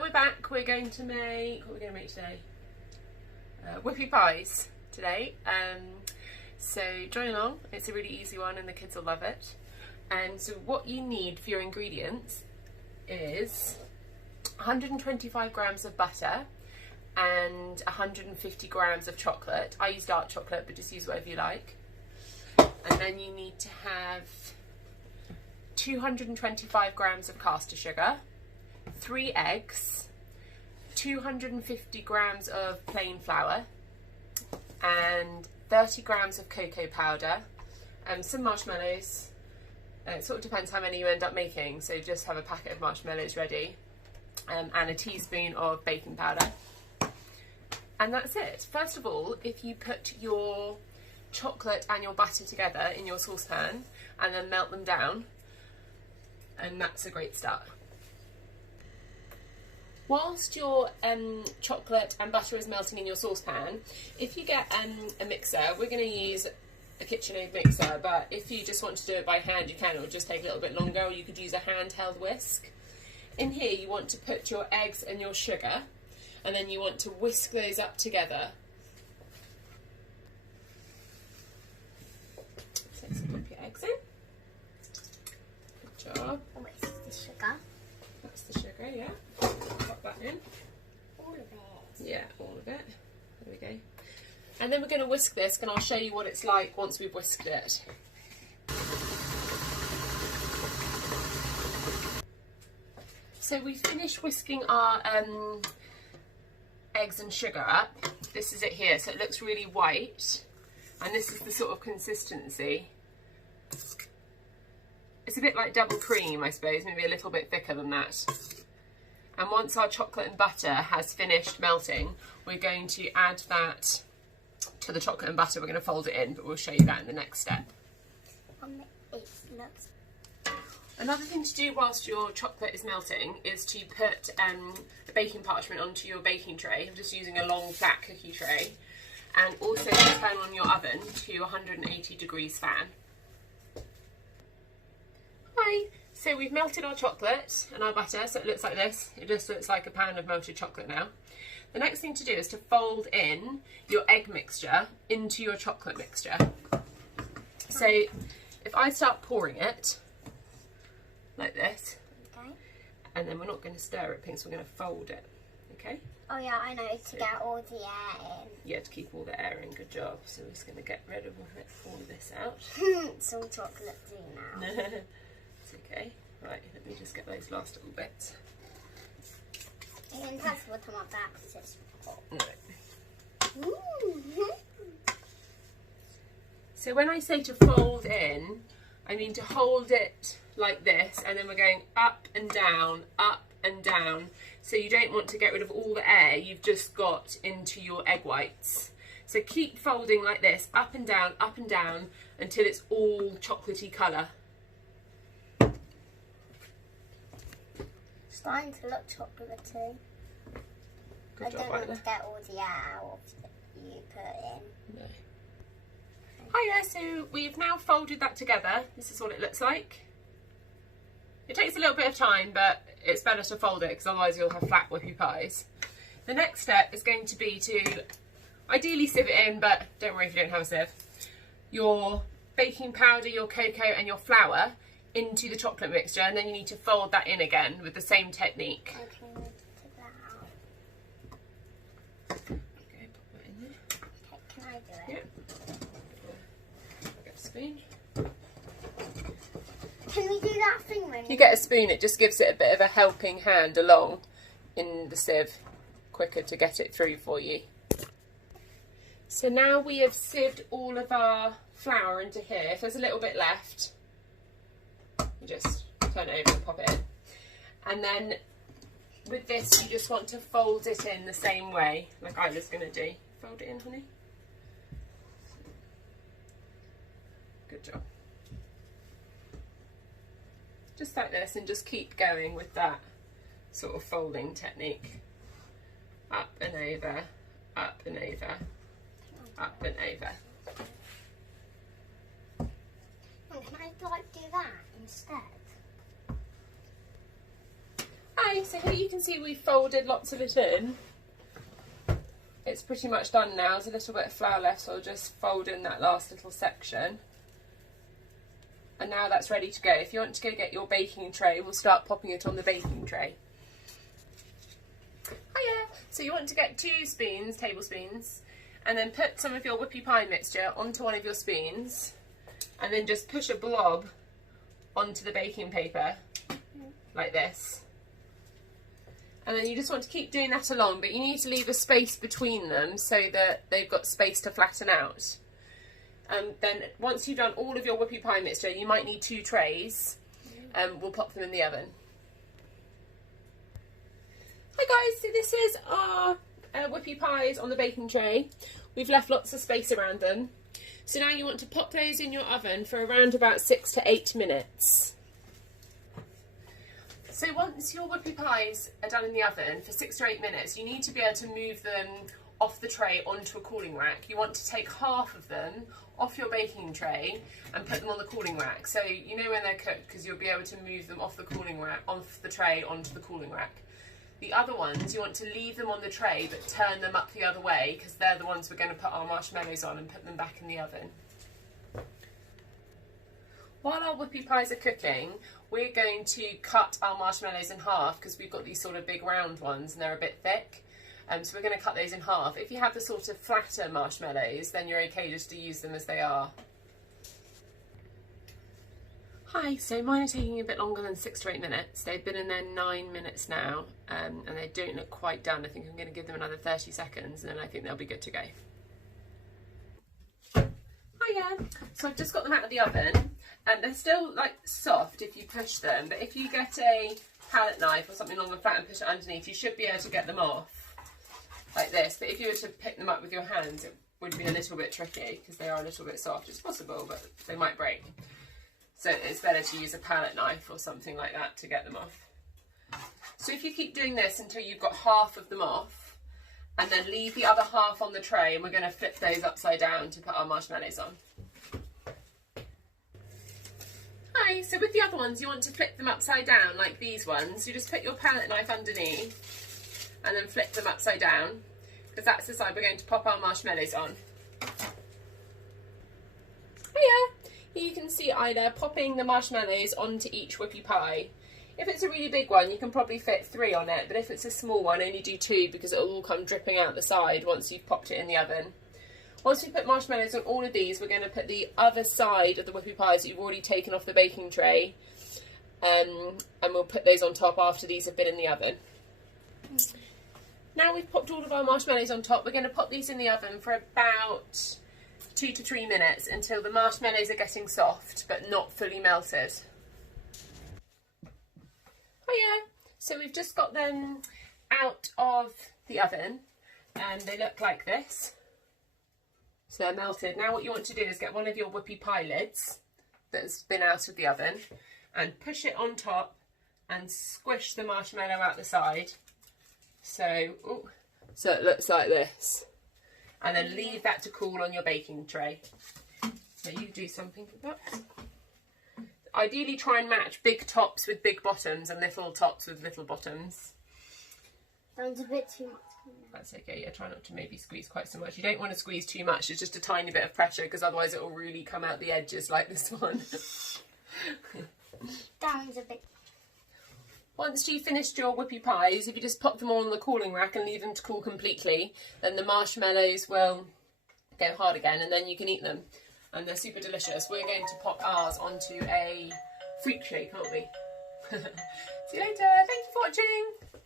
we're back. We're going to make, what are we going to make today? Woopie pies today. So join along. It's a really easy one and the kids will love it. And so what you need for your ingredients is 125 grams of butter and 150 grams of chocolate. I use dark chocolate, but just use whatever you like. And then you need to have 225 grams of caster sugar, 3 eggs, 250 grams of plain flour, and 30 grams of cocoa powder, some marshmallows. It sort of depends how many you end up making, so just have a packet of marshmallows ready, and a teaspoon of baking powder. And that's it. First of all, if you put your chocolate and your butter together in your saucepan and then melt them down, and that's a great start. Whilst your chocolate and butter is melting in your saucepan, if you get a mixer, we're going to use a KitchenAid mixer, but if you just want to do it by hand you can, it will just take a little bit longer, or you could use a handheld whisk. In here you want to put your eggs and your sugar, and then you want to whisk those up together. So pop your eggs in. Good job. Oh, it's the sugar. That's the sugar, yeah. Pop that in. All of it. Yeah, all of it. There we go. And then we're going to whisk this, and I'll show you what it's like once we've whisked it. So we finished whisking our eggs and sugar up. This is it here, so it looks really white, and this is the sort of consistency. It's a bit like double cream, I suppose, maybe a little bit thicker than that. And once our chocolate and butter has finished melting, we're going to add that to the chocolate and butter. We're going to fold it in, but we'll show you that in the next step. Another thing to do whilst your chocolate is melting is to put the baking parchment onto your baking tray. I'm just using a long flat cookie tray, and also turn on your oven to 180 degrees fan. Hi! So we've melted our chocolate and our butter, so it looks like this. It just looks like a pan of melted chocolate now. The next thing to do is to fold in your egg mixture into your chocolate mixture. So if I start pouring it like this, okay, and then we're not going to stir it, Pink, so we're going to fold it, okay? Oh yeah, I know, to get all the air in. Yeah, to keep all the air in, good job. So we're just going to get rid of all of this out. It's all chocolatey now. It's okay. Right, let me just get those last little bits. You can touch the bottom of that because it's hot. No. Ooh. So when I say to fold in, I mean to hold it like this, and then we're going up and down, up and down. So you don't want to get rid of all the air you've just got into your egg whites. So keep folding like this, up and down, until it's all chocolatey colour. Starting to look chocolatey. Good I job, don't want Ida. to get all the air out that you put in. No. Hiya, so we've now folded that together. This is what it looks like. It takes a little bit of time, but it's better to fold it because otherwise you'll have flat Woopie pies. The next step is going to be to ideally sieve it in, but don't worry if you don't have a sieve. Your baking powder, your cocoa and your flour into the chocolate mixture, and then you need to fold that in again with the same technique. Okay, we need to take that out. Okay, pop that in there. Okay, can I do it? Yeah. I'll get a spoon. Can we do that thing when You get a spoon, it just gives it a bit of a helping hand along in the sieve, quicker to get it through for you. So now we have sieved all of our flour into here. If there's a little bit left, you just turn it over and pop it in. And then with this, you just want to fold it in the same way, like I was going to do. Fold it in, honey. Good job. Just like this, and just keep going with that sort of folding technique. Up and over, up and over, up and over. Oh, can I like do that instead? Oh Hi, so here you can see we've folded lots of it in. It's pretty much done now. There's a little bit of flour left, so I'll just fold in that last little section. And now that's ready to go. If you want to go get your baking tray, we'll start popping it on the baking tray. Hiya! So you want to get 2 spoons, tablespoons, and then put some of your Woopie Pie mixture onto one of your spoons, and then just push a blob onto the baking paper, like this. And then you just want to keep doing that along, but you need to leave a space between them so that they've got space to flatten out. And then once you've done all of your Woopie Pie mixture, you might need 2 trays, and we'll pop them in the oven. Hi guys, so this is our Woopie Pies on the baking tray. We've left lots of space around them. So now you want to pop those in your oven for around about 6 to 8 minutes. So once your Woopie Pies are done in the oven for 6 to 8 minutes, you need to be able to move them off the tray onto a cooling rack. You want to take half of them off your baking tray and put them on the cooling rack. So you know when they're cooked, because you'll be able to move them off the cooling rack, off the tray onto the cooling rack. The other ones, you want to leave them on the tray but turn them up the other way, because they're the ones we're going to put our marshmallows on and put them back in the oven. While our Woopie Pies are cooking, we're going to cut our marshmallows in half, because we've got these sort of big round ones and they're a bit thick. So we're going to cut those in half. If you have the sort of flatter marshmallows, then you're okay just to use them as they are. Hi, so mine are taking a bit longer than 6 to 8 minutes. They've been in there 9 minutes now, and they don't look quite done. I think I'm going to give them another 30 seconds and then I think they'll be good to go. Hiya! So I've just got them out of the oven, and they're still like soft if you push them, but if you get a palette knife or something long and flat and push it underneath, you should be able to get them off like this. But if you were to pick them up with your hands, it would be a little bit tricky because they are a little bit soft. It's possible, but they might break. So it's better to use a palette knife or something like that to get them off. So if you keep doing this until you've got half of them off, and then leave the other half on the tray, and we're going to flip those upside down to put our marshmallows on. Hi, so with the other ones, you want to flip them upside down like these ones. You just put your palette knife underneath and then flip them upside down, because that's the side we're going to pop our marshmallows on. Hiya! Here you can see Ida popping the marshmallows onto each Woopie Pie. If it's a really big one, you can probably fit 3 on it, but if it's a small one, only do 2, because it'll all come dripping out the side once you've popped it in the oven. Once we put marshmallows on all of these, we're going to put the other side of the Woopie Pies that you've already taken off the baking tray, and we'll put those on top after these have been in the oven. Now we've popped all of our marshmallows on top, we're going to pop these in the oven for about 2 to 3 minutes until the marshmallows are getting soft but not fully melted. Oh yeah, so we've just got them out of the oven and they look like this. So they're melted. Now what you want to do is get one of your Woopie Pie lids that's been out of the oven and push it on top and squish the marshmallow out the side. So it looks like this. And then leave that to cool on your baking tray. So you do something with that. Ideally try and match big tops with big bottoms and little tops with little bottoms. That was a bit too much. That's okay, yeah, try not to maybe squeeze quite so much. You don't want to squeeze too much, it's just a tiny bit of pressure, because otherwise it will really come out the edges like this one. That was a bit... Once you've finished your Woopie Pies, if you just pop them all on the cooling rack and leave them to cool completely, then the marshmallows will go hard again and then you can eat them. And they're super delicious. We're going to pop ours onto a fruit shake, aren't we? See you later. Thank you for watching.